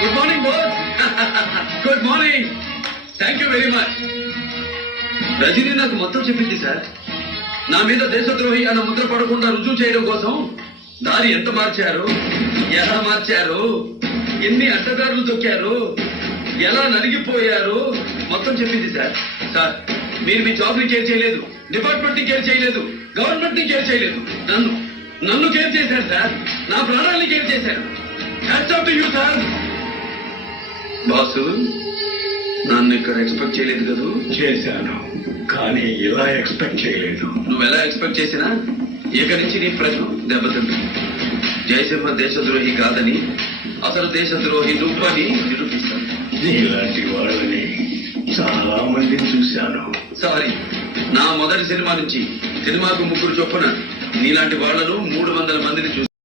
Good morning boss good morning thank you very much Rajani నాకు మొత్తం చెప్పింది sir. నా మీద దేశద్రోహి అన్న ముద్ర పడకుండా రుజువు చేయడం కోసం దారి ఎంత మార్చారు? ఎలా మార్చారు? ఎన్ని అడ్డదారులు తొక్కారు ఎలా నలిగిపోయారు? మొత్తం చెప్పింది సార్. సార్ మీరు మీ జాబ్ని కేర్ చేయలేదు. డిపార్ట్మెంట్ని కేర్ చేయలేదు. గవర్నమెంట్ని కేర్ చేయలేదు. నన్ను నన్ను కేర్ చేశారు సార్. నా ప్రాణాలని కేర్ చేశారు. Hats off to you sir. Boss నన్ను ఇక్కడ ఎక్స్పెక్ట్ చేయలేదు కదూ? చేశాను. కానీ ఇలా ఎక్స్పెక్ట్ చేయలేదు. నువ్వు ఎలా ఎక్స్పెక్ట్ చేసినా ఇక నుంచి నీ ప్రశ్న దెబ్బతింది జయసింహ దేశద్రోహి కాదని అసలు దేశద్రోహి నువ్వని నిరూపిస్తాను. ఇలాంటి వాళ్ళని చాలా మందిని చూశాను. సారీ నా మొదటి సినిమా నుంచి సినిమాకు ముగ్గురు చొప్పున నీలాంటి వాళ్ళను మూడు వందల మందిని చూసి